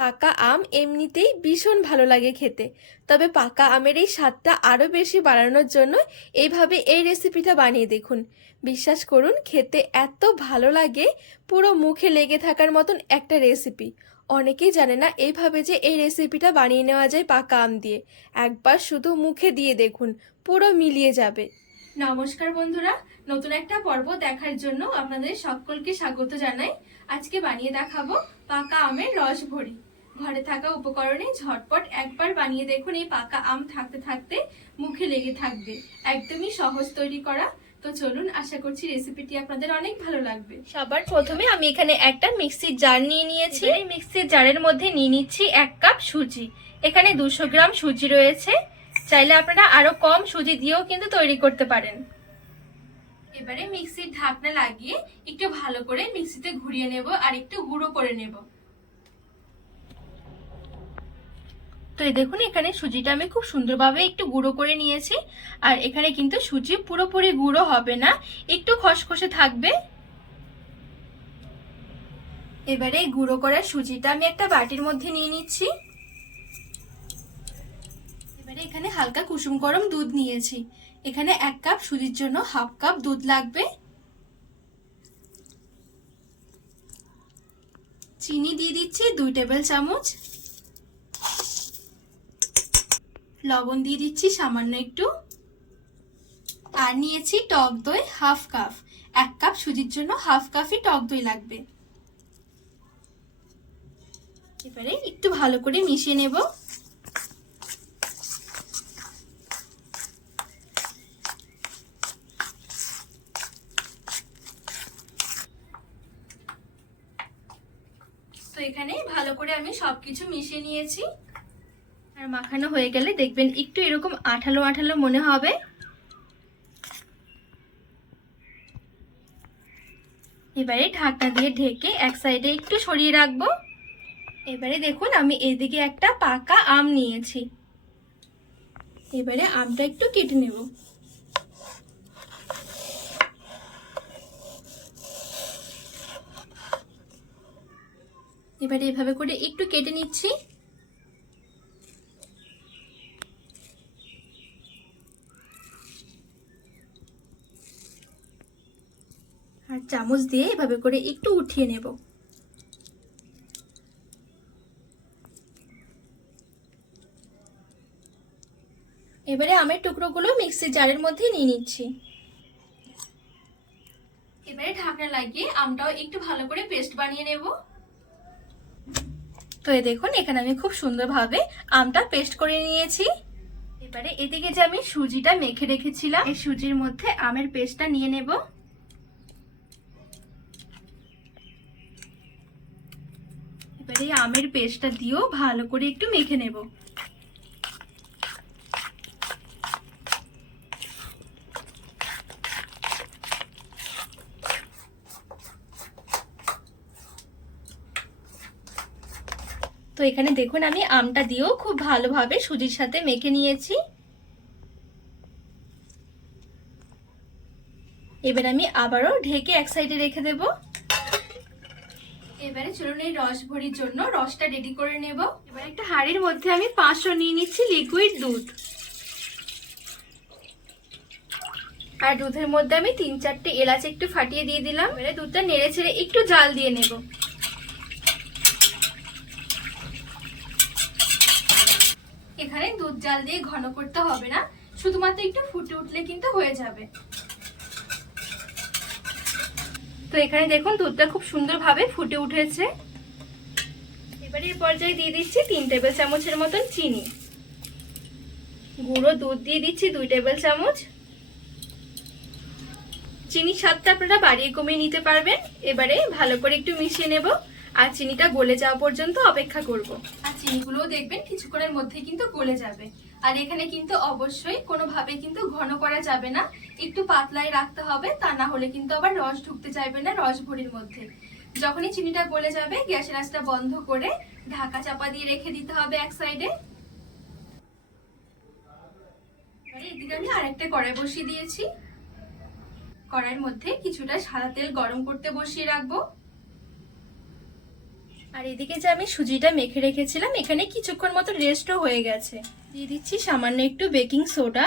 পাকা আম এমনিতেই ভীষণ ভালো লাগে খেতে। তবে পাকা আমের এই স্বাদটা আরও বেশি বাড়ানোর জন্য এইভাবে এই রেসিপিটা বানিয়ে দেখুন। বিশ্বাস করুন, খেতে এত ভালো লাগে, পুরো মুখে লেগে থাকার মতন একটা রেসিপি। অনেকেই জানে না এইভাবে যে এই রেসিপিটা বানিয়ে নেওয়া যায় পাকা আম দিয়ে। একবার শুধু মুখে দিয়ে দেখুন, পুরো মিলিয়ে যাবে। নমস্কার বন্ধুরা, নতুন একটা পর্ব দেখার জন্য আপনাদের সকলকে স্বাগত জানাই। আজকে বানিয়ে দেখাবো পাকা আমের রস ভরি ঘরে থাকা উপকরণে ঝটপট একবার বানিয়ে দেখুন এই পাকা আম থাকতে থাকতে মুখে লেগে থাকবে। একদমই সহজ তৈরি করা। তো চলুন আশা করছি রেসিপিটি আপনাদের অনেক ভালো লাগবে। সবার প্রথমে আমি এখানে একটা মিক্সির জার নিয়ে নিয়েছি। এই মিক্সির জারের মধ্যে নিয়ে নিচ্ছি এক কাপ সুজি। এখানে দুশো গ্রাম সুজি রয়েছে। চাইলে আপনারা আরও কম সুজি দিয়েও কিন্তু তৈরি করতে পারেন। এবারে মিক্সির ঢাকনা লাগিয়ে একটু ভালো করে মিক্সিতে ঘুরিয়ে নেব আর একটু গুঁড়ো করে নেব। তো এই দেখুন, এখানে সুজিটা আমি খুব সুন্দরভাবে একটু গুঁড়ো করে নিয়েছি। আর এখানে কিন্তু সুজি পুরোপুরি গুঁড়ো হবে না, একটু খসখসে থাকবে। এবারে গুঁড়ো করার সুজিটা আমি একটা বাটির মধ্যে নিয়ে নিচ্ছি। এবারে এখানে হালকা কুসুম গরম দুধ নিয়েছি। এখানে এক কাপ সুজির জন্য হাফ কাপ দুধ লাগবে। চিনি দিয়ে দিচ্ছি দুই টেবিল চামচ। লবণ দিয়ে দিচ্ছি, সামান্য একটু। আর নিয়েছি টক দই, হাফ কাপ। এক কাপ সুজির জন্য হাফ কাপই টক দই লাগবে। এবারে একটু ভালো করে মিশিয়ে নেব। তো এখানে ভালো করে আমি সবকিছু মিশিয়ে নিয়েছি। আর মাখানো হয়ে গেলে দেখবেন একটু এরকম আঠালো আঠালো মনে হবে। এবারে ঢাকনা দিয়ে ঢেকে এক সাইডে একটু সরিয়ে রাখব। এবারে দেখুন আমি এদিকে একটা পাকা আম নিয়েছি। এবারে আমটা একটু কেটে নেব। এবারে এভাবে করে একটু কেটে নিচ্ছি। আর চামচ দিয়ে এভাবে করে একটু উঠিয়ে নেব। এবারে আমের টুকরোগুলো মিক্সির জারের মধ্যে নিয়ে নিচ্ছি। এবারে ঢাকনা লাগিয়ে আমটাও একটু ভালো করে পেস্ট বানিয়ে নেব। তো এই দেখুন, এখানে আমি খুব সুন্দরভাবে আমটা পেস্ট করে নিয়েছি। এবারে এদিকে যে আমি সুজিটা মেখে রেখেছিলাম, এই সুজির মধ্যে আমের পেস্টটা নিয়ে নেব। এবারে আমের পেস্টটা দিয়েও ভালো করে একটু মেখে নেব। তো এখানে দেখুন, আমি আমটা দিয়েও খুব ভালোভাবে সুজির সাথে মেখে নিয়েছি। এবার আমি আবারও ঢেকে এক সাইডে রেখে দেব। এবারে চলুন এই রস ভরির জন্য রসটা রেডি করে নেব। এবার একটা হাঁড়ির মধ্যে আমি পাঁচশো নিয়ে নিচ্ছি লিকুইড দুধ। আর দুধের মধ্যে আমি তিন চারটে এলাচ একটু ফাটিয়ে দিয়ে দিলাম। এবারে দুধটা নেড়ে ছেড়ে একটু জাল দিয়ে নেব। এখানে দুধ জাল দিয়ে ঘন করতে হবে না। শুধুমাত্র একটু ফুটে উঠলে কিন্তু হয়ে যাবে। তো এখানে দেখুন দুধটা খুব সুন্দরভাবে ফুটে উঠেছে। এবারে পর্যায়ে দিয়ে দিচ্ছি তিন টেবিল চামচের মতন চিনি। গুঁড়ো দুধ দিয়ে দিচ্ছি দুই টেবিল চামচ। চিনির স্বাদটা আপনারা বাড়িয়ে কমিয়ে নিতে পারবেন। এবারে ভালো করে একটু মিশিয়ে নেব আর চিনিটা গলে যাওয়া পর্যন্ত অপেক্ষা করব। আর চিনিগুলোও দেখবেন কিছুক্ষণের মধ্যে কিন্তু গলে যাবে। আর এখানে কিন্তু অবশ্যই কোনোভাবে কিন্তু ঘন করা যাবে না। একটু পাতলায় রাখতে হবে, তা না হলে কিন্তু আবার রস ঢুকতে চাইবে না রস ভরির মধ্যে। যখনই চিনিটা গলে যাবে, গ্যাসের আঁচটা বন্ধ করে ঢাকা চাপা দিয়ে রেখে দিতে হবে এক সাইডে। এদিকে আমি আরেকটা কড়াই বসিয়ে দিয়েছি। কড়াইয়ের মধ্যে কিছুটা সাদা তেল গরম করতে বসিয়ে রাখব। আর এদিকে যে আমি সুজিটা মেখে রেখেছিলাম, এখানে কিছুক্ষণ মতো রেস্টও হয়ে গেছে। দিয়ে দিচ্ছি সামান্য একটু বেকিং সোডা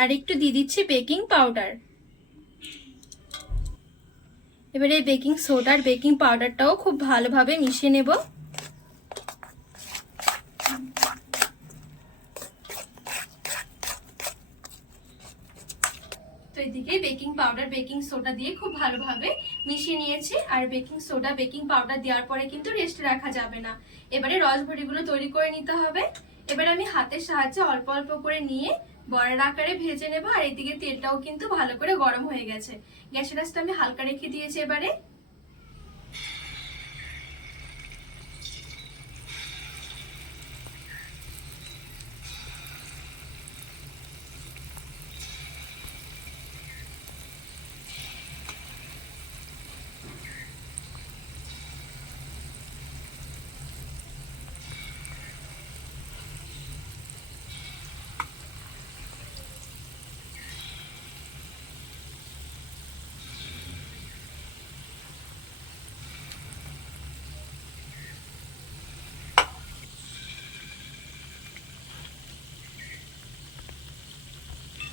আর একটু দিয়ে দিচ্ছি বেকিং পাউডার। এবারে এই বেকিং সোডা আর বেকিং পাউডারটাও খুব ভালোভাবে মিশিয়ে নেব। তো এদিকে বেকিং পাউডার, বেকিং সোডা দিয়ে খুব ভালোভাবে মিশিয়ে নিয়েছি। আর বেকিং সোডা, বেকিং পাউডার দেওয়ার পরে কিন্তু রেস্ট রাখা যাবে না। এবারে রসভরিগুলো তৈরি করে নিতে হবে। এবারে আমি হাতের সাহায্যে অল্প অল্প করে নিয়ে বড়ার আকারে ভেজে নেব। আর এদিকে তেলটাও কিন্তু ভালো করে গরম হয়ে গেছে। গ্যাসের আঁচটা আমি হালকা রেখে দিয়েছি এবারে।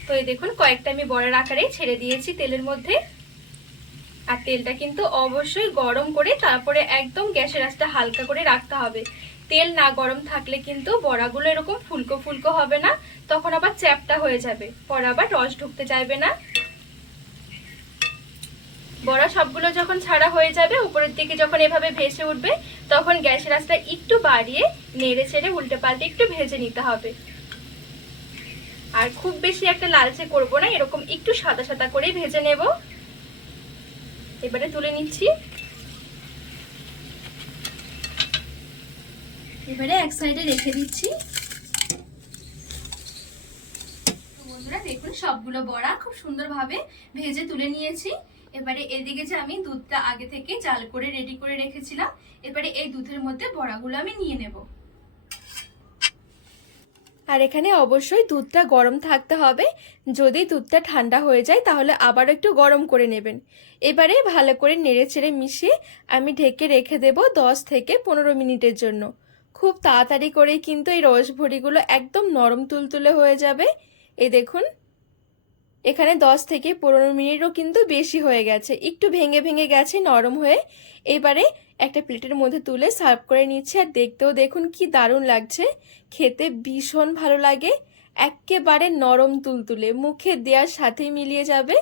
তো এই দেখুন, কয়েকটা আমি বড়ার আকারে ছেড়ে দিয়েছি তেলের মধ্যে। আর তেলটা কিন্তু অবশ্যই গরম করে তারপরে একদম গ্যাসের আঁচটা হালকা করে রাখতে হবে। তেল না গরম থাকলে কিন্তু বড়াগুলো এরকম ফুলকো ফুলকো হবে না, তখন আবার চ্যাপটা হয়ে যাবে। পরে আবার রস ঢুকতে চাইবে না। বড়া সবগুলো যখন ছাড়া হয়ে যাবে, উপরের দিকে যখন এভাবে ভেসে উঠবে, তখন গ্যাসের আঁচটা একটু বাড়িয়ে নেড়ে ছেড়ে উল্টে পাল্টে একটু ভেজে নিতে হবে। আর খুব বেশি একটা লালচে করব না, এরকম একটু সাদা সাদা করে ভেজে নেব। এবারে তুলে নিচ্ছি। এবারে এক সাইডে রেখে দিচ্ছি। বন্ধুরা, দেখুন, সবগুলো বড়া খুব সুন্দরভাবে ভেজে তুলে নিয়েছি। এবারে এদিকে যে আমি দুধটা আগে থেকে জাল করে রেডি করে রেখেছিলাম, এবারে এই দুধের মধ্যে বড়াগুলো আমি নিয়ে নেব। আর এখানে অবশ্যই দুধটা গরম থাকতে হবে। যদি দুধটা ঠান্ডা হয়ে যায়, তাহলে আবার একটু গরম করে নেবেন। এবারে ভালো করে নেড়ে চেড়ে মিশিয়ে আমি ঢেকে রেখে দেব দশ থেকে পনেরো মিনিটের জন্য। খুব তাড়াতাড়ি করেই কিন্তু এই রস ভরিগুলো একদম নরম তুলতুলে হয়ে যাবে। এ দেখুন এখানে দশ থেকে পনেরো মিনিটও কিন্তু বেশি হয়ে গেছে। একটু ভেঙে ভেঙে গেছে, নরম হয়ে। এবারে একটা প্লেটের মধ্যে তুলে সার্ভ করে নিচ্ছে। আর দেখতেও দেখুন কি দারুণ লাগছে। খেতে ভীষণ ভালো লাগে। একেবারে নরম তুলতুলে। মুখে দেওয়ার সাথেই মিলিয়ে যাবে।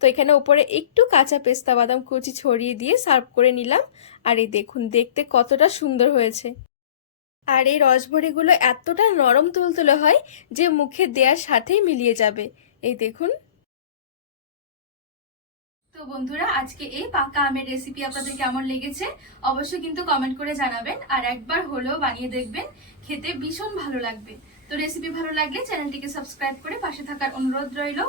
তো এখানে উপরে একটু কাঁচা পেস্তা বাদাম কুচি ছড়িয়ে দিয়ে সার্ভ করে নিলাম। আর এই দেখুন, দেখতে কতটা সুন্দর হয়েছে। আর এই রসভরিগুলো এতটা নরম তুলতুলে হয় যে মুখে দেওয়ার সাথেই মিলিয়ে যাবে। এই দেখুন। তো বন্ধুরা, আজকে এই পাকা আমের রেসিপি আপনাদের কেমন লেগেছে অবশ্যই কিন্তু কমেন্ট করে জানাবেন। আর একবার হলেও বানিয়ে দেখবেন, খেতে ভীষণ ভালো লাগবে। তো রেসিপি ভালো লাগলে চ্যানেলটিকে সাবস্ক্রাইব করে পাশে থাকার অনুরোধ রইল।